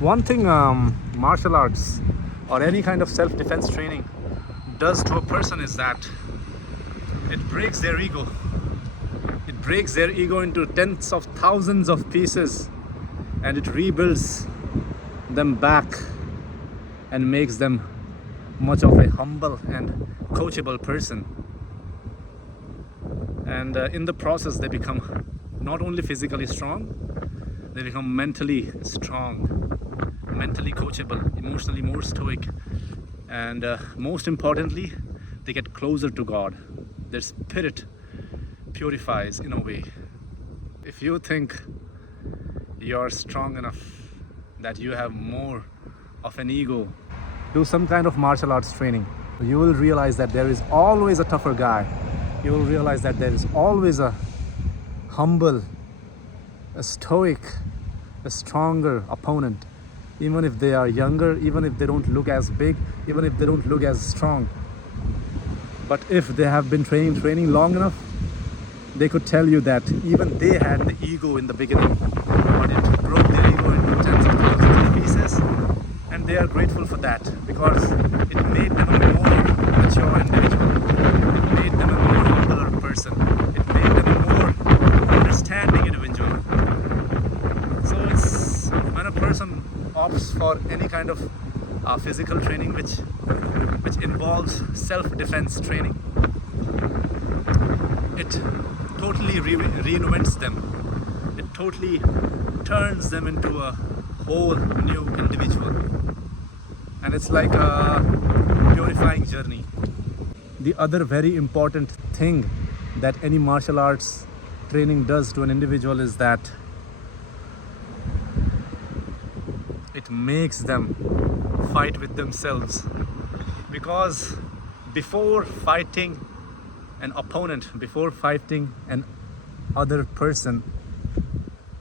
One thing martial arts or any kind of self-defense training does to a person is that it breaks their ego. It breaks their ego into tens of thousands of pieces, and it rebuilds them back and makes them much of a humble and coachable person. And in the process, they become not only physically strong, they become mentally strong, mentally coachable, emotionally more stoic, and most importantly, they get closer to God. Their spirit purifies in a way. If you think you're strong enough, that you have more of an ego, do some kind of martial arts training. You will realize that there is always a tougher guy. You will realize that there is always a humble, a stoic, a stronger opponent. Even if they are younger, even if they don't look as big, even if they don't look as strong. But if they have been training long enough, they could tell you that even they had the ego in the beginning, but it broke their ego into tens of thousands of pieces, and they are grateful for that because it made them a more mature individual. It made them a more humbler person. It made them a more understanding individual. So it's when a person opts for any kind of physical training which involves self-defense training, it totally reinvents them. It totally turns them into a whole new individual, and it's like a purifying journey. The other very important thing that any martial arts training does to an individual is that it makes them fight with themselves, because before fighting an opponent, before fighting an other person,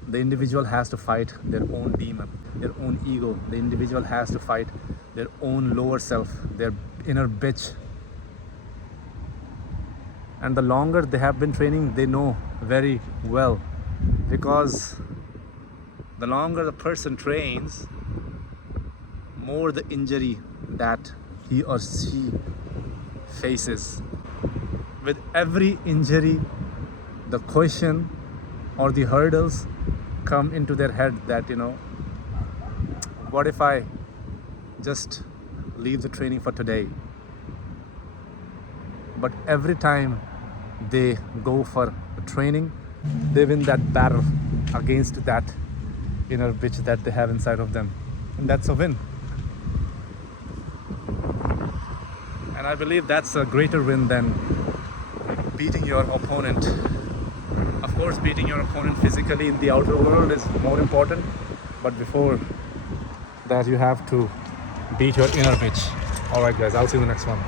the individual has to fight their own demon, their own ego. The individual has to fight their own lower self, their inner bitch. And the longer they have been training, they know very well, because the longer the person trains, more the injury that he or she faces. With every injury, the question or the hurdles come into their head that, what if I just leave the training for today? But every time they go for training, they win that battle against that inner bitch that they have inside of them. And that's a win. And I believe that's a greater win than beating your opponent. Of course, beating your opponent physically in the outer world is more important, but before that, you have to beat your inner bitch. Alright guys, I'll see you in the next one.